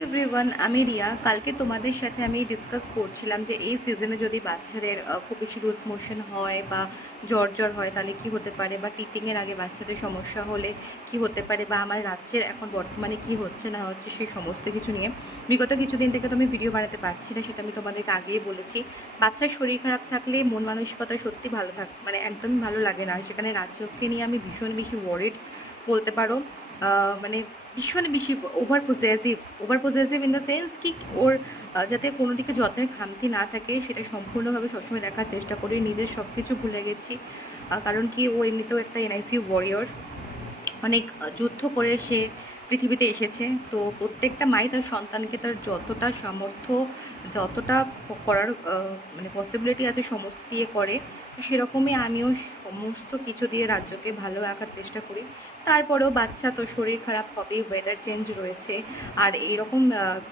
Everyone, আমি রিয়া। কালকে তোমাদের সাথে আমি ডিসকাস করছিলাম যে এই সিজনে যদি বাচ্চাদের খুব বেশি লুজ মোশন হয় বা জ্বর জ্বর হয় তাহলে কি হতে পারে, বা টিচিংয়ের আগে বাচ্চাদের সমস্যা হলে কি হতে পারে, বা আমার রাজ্যের এখন বর্তমানে কি হচ্ছে না হচ্ছে সেই সমস্ত কিছু নিয়ে বিগত কিছুদিন থেকে তো আমি ভিডিও বানাতে পারছি না, সেটা আমি তোমাদেরকে আগেই বলেছি। বাচ্চার শরীর খারাপ থাকলে মন মানসিকতা সত্যি ভালো মানে একদমই ভালো লাগে না। সেখানে রাজ্যকে নিয়ে আমি ভীষণ বেশি ওয়ারিড বলতে পারো। মানে ভীষণ বেশি over possessive in the sense কি ওর যাতে কোনো দিকে যত্নের খামতি না থাকে সেটা সম্পূর্ণভাবে সবসময় দেখার চেষ্টা করি। নিজের সব কিছু ভুলে গেছি, কারণ কি ও এমনিতেও একটা এনআইসি ওয়ারিয়র। অনেক যুদ্ধ করে সে পৃথিবীতে এসেছে। তো প্রত্যেকটা মাই তার সন্তানকে তার যতটা সামর্থ্য, যতটা করার মানে পসিবিলিটি আছে সমস্ত দিয়ে করে। তো সেরকমই আমিও সমস্ত কিছু দিয়ে রাজ্যকে ভালো রাখার চেষ্টা করি। তারপরেও বাচ্চা তো শরীর খারাপ হবেই, ওয়েদার চেঞ্জ রয়েছে। আর এইরকম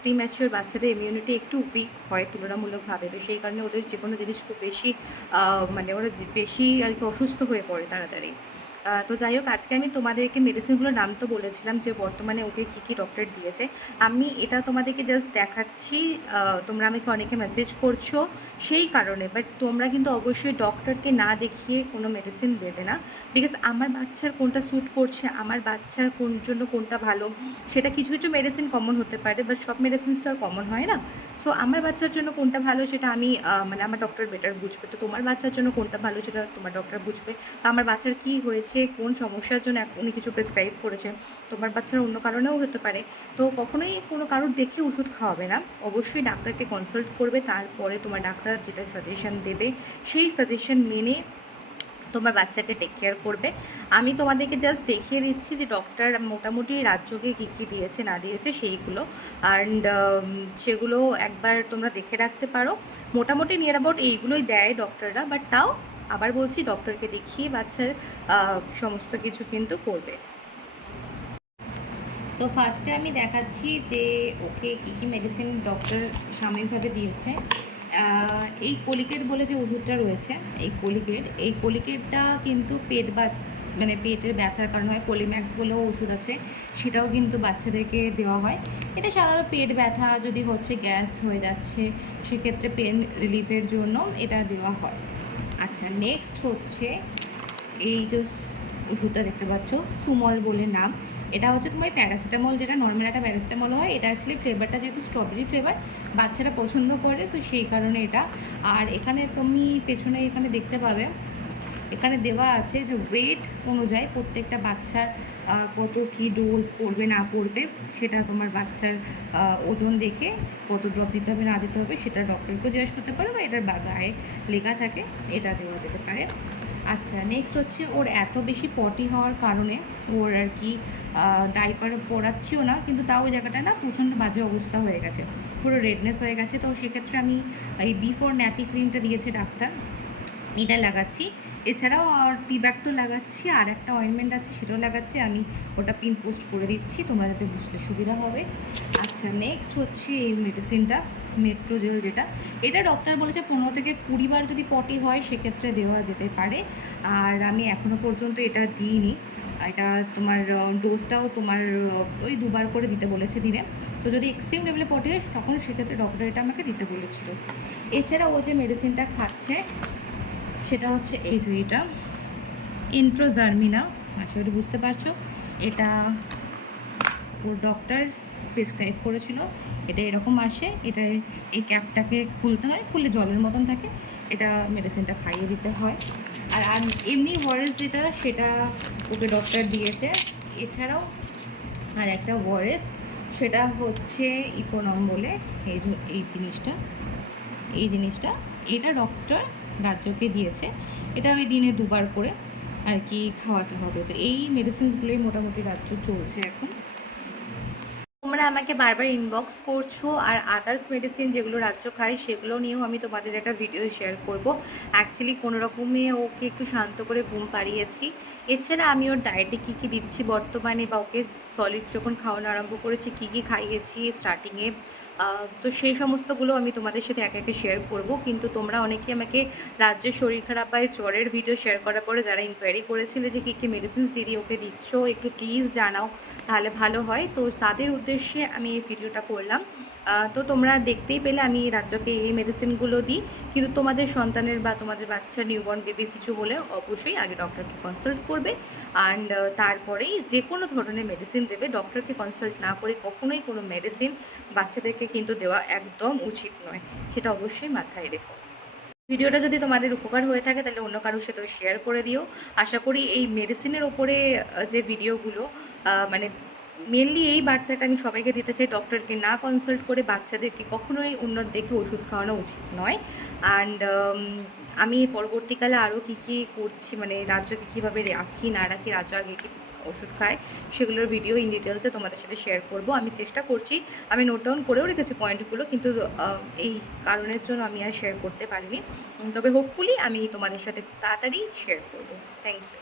প্রিম্যাচিওর বাচ্চাদের ইমিউনিটি একটু উইক হয় তুলনামূলকভাবে। তো সেই কারণে ওদের যে কোনো জিনিস খুব বেশি মানে ওরা বেশি আর কি অসুস্থ হয়ে পড়ে তাড়াতাড়ি। তো যাই হোক, আজকে আমি তোমাদেরকে মেডিসিনগুলোর নাম তো বলেছিলাম যে বর্তমানে ওকে কী কী ডক্টর দিয়েছে। আমি এটা তোমাদেরকে জাস্ট দেখাচ্ছি। তোমরা আমাকে অনেকে মেসেজ করছো সেই কারণে, বাট তোমরা কিন্তু অবশ্যই ডক্টরকে না দেখিয়ে কোনো মেডিসিন দেবে না। বিকজ আমার বাচ্চার কোনটা স্যুট করছে, আমার বাচ্চার কোন জন্য কোনটা ভালো, সেটা কিছু কিছু মেডিসিন কমন হতে পারে, বাট সব মেডিসিনস তো আর কমন হয় না। সো আমার বাচ্চার জন্য কোনটা ভালো সেটা আমি মানে আমার ডক্টর বেটার বুঝবে। তো তোমার বাচ্চার জন্য কোনটা ভালো সেটা তোমার ডক্টর বুঝবে। বা আমার বাচ্চার কী হয়েছে, কোন সমস্যার জন্য উনি কিছু প্রেসক্রাইব করেছে, তোমার বাচ্চার অন্য কারণেও হতে পারে। তো কখনোই কোনো কারোর দেখে ওষুধ খাওয়াবে না, অবশ্যই ডাক্তারকে কনসাল্ট করবে। তারপরে তোমার ডাক্তার যেটা সাজেশন দেবে সেই সাজেশন মেনে তোমার বাচ্চাকে টেক কেয়ার করবে। আমি তোমাদেরকে জাস্ট দেখিয়ে দিচ্ছি যে ডক্টর মোটামুটি রাজ্যকে কী কী দিয়েছে না দিয়েছে সেইগুলো। অ্যান্ড সেগুলো একবার তোমরা দেখে রাখতে পারো। মোটামুটি নিয়ার অ্যাবাউট এইগুলোই দেয় ডক্টররা, বাট তাও আবার বলছি ডক্টরকে দেখিয়ে বাচ্চার সমস্ত কিছু কিন্তু করবে। তো ফার্স্টে আমি দেখাচ্ছি যে ওকে কী কী মেডিসিন ডক্টর সাময়িকভাবে দিয়েছে। এই কোলিকেট বলে যে ওষুধটা রয়েছে, এই কোলিকেটটা কিন্তু মানে পেটের ব্যথার কারণ হয়। কোলিম্যাক্স বলেও ওষুধ আছে, সেটাও কিন্তু বাচ্চাদেরকে দেওয়া হয়। এটা সাধারণত পেট ব্যথা যদি হচ্ছে, গ্যাস হয়ে যাচ্ছে, সেক্ষেত্রে পেন রিলিফের জন্য এটা দেওয়া হয়। আচ্ছা, নেক্সট হচ্ছে এই যে ওষুধটা দেখতে পাচ্ছ, সুমল বলে নাম। এটা হচ্ছে তোমার প্যারাসিটামল, যেটা নর্মাল একটা প্যারাসিটামল হয়। এটা অ্যাকচুয়ালি ফ্লেভারটা যেহেতু স্ট্রবেরি ফ্লেভার, বাচ্চারা পছন্দ করে, তো সেই কারণে এটা। আর এখানে তুমি পেছনে এখানে দেখতে পাবে, এখানে দেওয়া আছে যে ওয়েট অনুযায়ী প্রত্যেকটা বাচ্চার কত কী ডোজ পড়বে না পড়বে, সেটা তোমার বাচ্চার ওজন দেখে কত ড্রপ দিতে হবে না দিতে হবে সেটা ডক্টরকেও জিজ্ঞেস করতে পারো, বা এটার গায়ে লেখা থাকে, এটা দেওয়া যেতে পারে। আচ্ছা, নেক্সট হচ্ছে ওর এত বেশি পটি হওয়ার কারণে ওর আর কি ডাইপার পরাচ্ছিও না, কিন্তু তাও ওই জায়গাটা না প্রচণ্ড বাজে অবস্থা হয়ে গেছে, পুরো রেডনেস হয়ে গেছে। তো সেক্ষেত্রে আমি এই বিফোর ন্যাপি ক্রিমটা দিয়েছে ডাক্তার, এটা লাগাচ্ছি। এছাড়াও আর টি ব্যাগটাও লাগাচ্ছি, আর একটা অয়েনমেন্ট আছে সেটাও লাগাচ্ছি। আমি ওটা পিন পোস্ট করে দিচ্ছি, তোমরা যাতে বুঝতে সুবিধা হবে। আচ্ছা, নেক্সট হচ্ছে এই মেডিসিনটা মেট্রোজেল, যেটা এটা ডক্টর বলেছে 15 থেকে 20 বার যদি পটি হয় সেক্ষেত্রে দেওয়া যেতে পারে। আর আমি এখনও পর্যন্ত এটা দিইনি। এটা তোমার ডোজটাও তোমার ওই 2বার করে দিতে বলেছে দিনে। তো যদি এক্সট্রিম লেভেলে পটি হয় তখন সেক্ষেত্রে ডক্টর এটা আমাকে দিতে বলেছিল। এছাড়া ও যে মেডিসিনটা খাচ্ছে সেটা হচ্ছে এই যে এটা ইন্ট্রোজার্মিনা, আশা করি বুঝতে পারছো। এটা ওর ডক্টর প্রেসক্রাইব করেছিল। এটা এরকম আসে, এটা এই ক্যাপটাকে খুলতে হয়, খুলে জলের মতন থাকে, এটা মেডিসিনটা খাইয়ে দিতে হয়। আর আর এমনি ওয়ারেস যেটা সেটা ওকে ডক্টর দিয়েছে। এছাড়াও আর একটা ওয়ারেস, সেটা হচ্ছে ইকোনম বলে, এই যে এই জিনিসটা এটা ডক্টর রাজ্যকে দিয়েছে। এটা ওই দিনে 2বার করে আর কি খাওয়াতে হবে। তো এই মেডিসিনসগুলোই মোটামুটি রাজ্য চলছে এখন। তোমরা আমাকে বারবার ইনবক্স করছো, আর আদার্স মেডিসিন যেগুলো রাজ্য খায় সেগুলো নিয়েও আমি তোমাদের একটা ভিডিও শেয়ার করব। অ্যাকচুয়ালি কোনো রকমে ওকে একটু শান্ত করে ঘুম পাড়িয়েছি। এছাড়া আমি ওর ডায়েটে কী কী দিচ্ছি বর্তমানে, বা ওকে সলিড যখন খাওয়ানো আরম্ভ করেছি, কী কী খাইয়েছি স্টার্টিংয়ে, তো সেই সমস্তগুলো আমি তোমাদের সাথে একে একে শেয়ার করব। কিন্তু তোমরা অনেকেই আমাকে রাজ্যের শরীর খারাপ বা জ্বরের ভিডিও শেয়ার করার পরে যারা ইনকোয়ারি করেছিলে যে কী কী মেডিসিনস দিদি ওকে দিচ্ছ, একটু প্লিজ জানাও, তাহলে ভালো হয়। তো তাদের উদ্দেশ্যে আমি এই ভিডিওটা করলাম। তো তোমরা দেখতেই পেলে আমি রাজ্যকে এই মেডিসিনগুলো দিই। কিন্তু তোমাদের সন্তানের বা তোমাদের বাচ্চা নিউবর্ন বেবির কিছু হলে অবশ্যই আগে ডক্টরকে কনসাল্ট করবে। অ্যান্ড তারপরেই যে কোনো ধরনের মেডিসিন দেবে। ডক্টরকে কনসাল্ট না করে কখনোই কোনো মেডিসিন বাচ্চাদেরকে কিন্তু দেওয়া একদম উচিত নয়, সেটা অবশ্যই মাথায় রেখো। ভিডিওটা যদি তোমাদের উপকার হয়ে থাকে তাহলে অন্য কারোর সাথেও শেয়ার করে দিও। আশা করি এই মেডিসিনের ওপরে যে ভিডিওগুলো, মানে মেনলি এই বার্তাটা আমি সবাইকে দিতে চাই, ডক্টরকে না কনসাল্ট করে বাচ্চাদেরকে কখনোই উন্নত দেখে ওষুধ খাওয়ানো উচিত নয়। অ্যান্ড আমি পরবর্তীকালে আরও কী কী করছি, মানে রাজ্যকে কীভাবে রাখি না রাখি, রাজ্য আগে কী ওষুধ খায়, সেগুলোর ভিডিও ইন ডিটেলসে তোমাদের সাথে শেয়ার করব। আমি চেষ্টা করছি, আমি নোট ডাউন করেও রেখেছি পয়েন্টগুলো, কিন্তু এই কারণের জন্য আমি আর শেয়ার করতে পারিনি। তবে হোপফুলি আমি তোমাদের সাথে খুব তাড়াতাড়ি শেয়ার করব। Thank you.